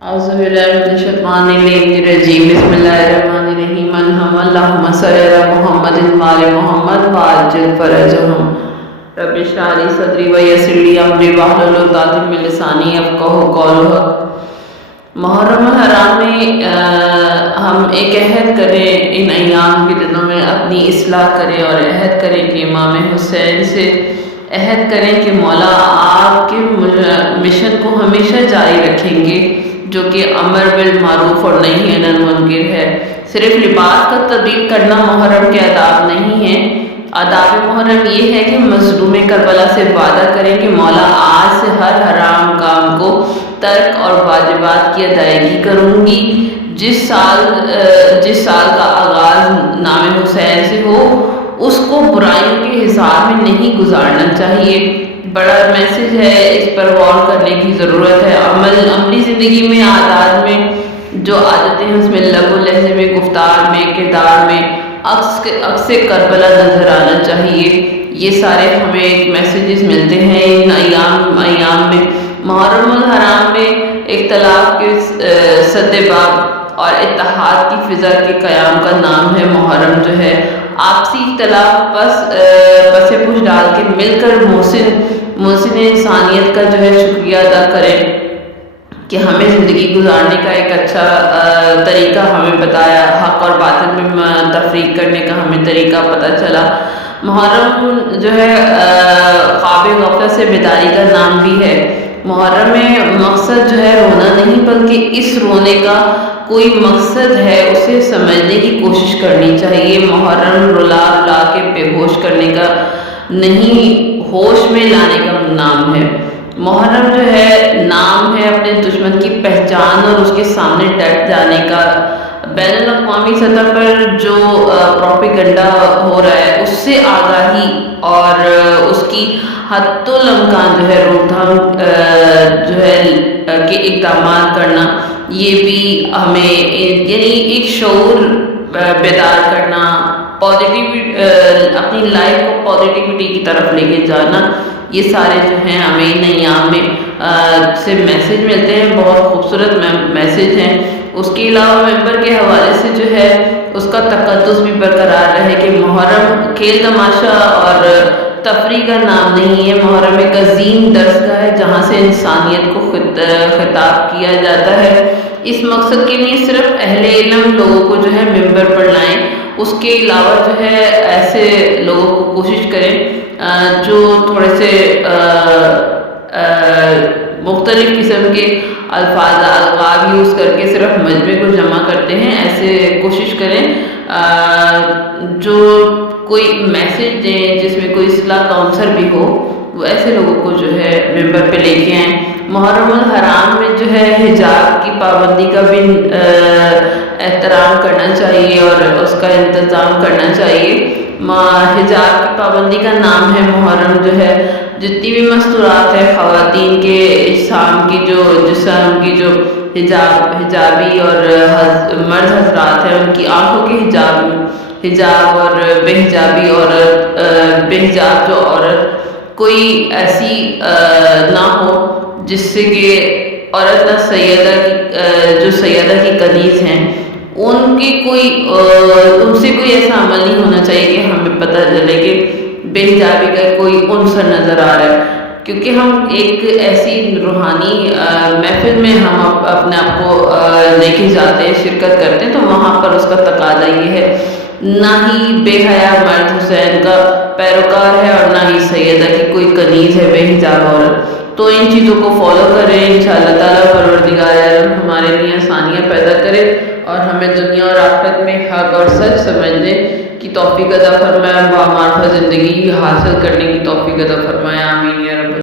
أعوذ بالله من الشيطان الرجيم بسم الله الرحمن الرحيم اللهم صل على محمد وعلى محمد وعجل فرجهم رب اشرح لي صدري ويسر لي أمري واحلل عقدة من لساني يفقهوا قولي محرم الحرام میں ہم ایک عہد کریں، ان ایام کے دنوں میں اپنی اصلاح کریں اور عہد کریں کہ امام حسین سے عہد کریں کہ مولا آپ کے مشن کو ہمیشہ جاری رکھیں گے، جو کہ امر بالمعروف اور نہی عن المنکر ہے۔ صرف لباس کا تبدیل کرنا محرم کے آداب نہیں ہے۔ آداب محرم یہ ہے کہ مظلوم کربلا سے وعدہ کریں کہ مولا آج سے ہر حرام کام کو ترک اور واجبات کی ادائیگی کروں گی۔ جس سال کا آغاز نام حسین سے ہو اس کو برائیوں کے حساب میں نہیں گزارنا چاہیے۔ بڑا میسج ہے، اس پر غور کرنے کی ضرورت ہے۔ عملی زندگی میں عادات میں جو عادتیں اس میں لب و لہجے میں، گفتار میں، کردار میں عکس کربلا نظر آنا چاہیے۔ یہ سارے ہمیں ایک میسیجز ملتے ہیں ان ایام میں۔ محرم الحرام میں اختلاف کے سدباب اور اتحاد کی فضا کے قیام کا نام ہے۔ محرم جو ہے آپسی اختلاف پس پوچھ ڈال کے مل کر محسن انسانیت کا جو ہے شکریہ ادا کریں کہ ہمیں زندگی گزارنے کا ایک اچھا طریقہ ہمیں بتایا، حق اور باطل میں تفریق کرنے کا ہمیں طریقہ پتہ چلا۔ محرم جو ہے خواب غفلت سے بیداری کا نام بھی ہے۔ محرم میں مقصد جو ہے رونا نہیں، بلکہ اس رونے کا کوئی مقصد ہے، اسے سمجھنے کی کوشش کرنی چاہیے۔ محرم رلا کے بے ہوش کرنے کا نہیں، ہوش میں لانے کا نام ہے۔ محرم جو ہے نام ہے اپنے دشمن کی پہچان اور اس کے سامنے ڈٹ جانے کا۔ بین الاقوامی سطح پر جو پروپیگنڈا ہو رہا ہے اس سے آگاہی اور اس کی حد الامکان جو ہے روک تھام جو ہے کہ اقدامات کرنا، یہ بھی ہمیں یعنی ایک شعور بیدار کرنا، اپنی لائف کو پازیٹیوٹی کی طرف لے کے جانا، یہ سارے جو ہیں ہمیں ان ایام میں سے میسج ملتے ہیں۔ بہت خوبصورت میسج ہیں۔ اس کے علاوہ ممبر کے حوالے سے جو ہے اس کا تقدس بھی برقرار رہے کہ محرم کھیل تماشا اور تفریح کا نام نہیں ہے۔ محرم ایک عظیم درسگاہ ہے جہاں سے انسانیت کو خطاب کیا جاتا ہے۔ اس مقصد کے لیے صرف اہل علم لوگوں کو جو ہے ممبر پر لائیں، اس کے علاوہ جو ہے ایسے لوگوں کو کوشش کریں جو تھوڑے سے مختلف قسم کے القاب یوز کر کے صرف مجمع کو جمع کرتے ہیں، ایسے کوشش کریں جو کوئی میسج دیں جس میں کوئی اصلاح کا عنصر بھی ہو، وہ ایسے لوگوں کو جو ہے ممبر پہ لے کے آئیں۔ محرم الحرام میں جو ہے حجاب کی پابندی کا بھی احترام کرنا چاہیے اور اس کا انتظام کرنا چاہیے۔ حجاب کی پابندی کا نام ہے محرم جو ہے۔ جتنی بھی مستورات ہے خواتین کے جسم کی جو حجابی اور مرد حضرات ہیں ان کی آنکھوں کے حجاب اور بے حجابی عورت، بے حجاب جو عورت کوئی ایسی نہ ہو جس سے کہ عورت نہ سیدہ کی کنیز ہیں، ان سے کوئی ایسا عمل نہیں ہونا چاہیے کہ ہمیں پتہ چلے کہ بے حجابی کا کوئی عنصر نظر آ رہا ہے، کیونکہ ہم ایک ایسی روحانی محفل میں ہم اپنے آپ کو لے کے جاتے ہیں، شرکت کرتے ہیں، تو وہاں پر اس کا تقاضا یہ ہے، نہ ہی بے حیا مرد حسین کا پیروکار ہے اور نہ ہی سیدہ کی کوئی کنیز ہے بے حجاب عورت۔ تو ان چیزوں کو فالو کریں، انشاءاللہ تعالیٰ پروردگار عالم ہمارے لیے آسانیاں پیدا کرے اور ہمیں دنیا اور آخرت میں حق اور سچ سمجھنے کی توفیق عطا فرمائے، با معرفت زندگی حاصل کرنے کی توفیق عطا فرمائے۔ آمین یا رب۔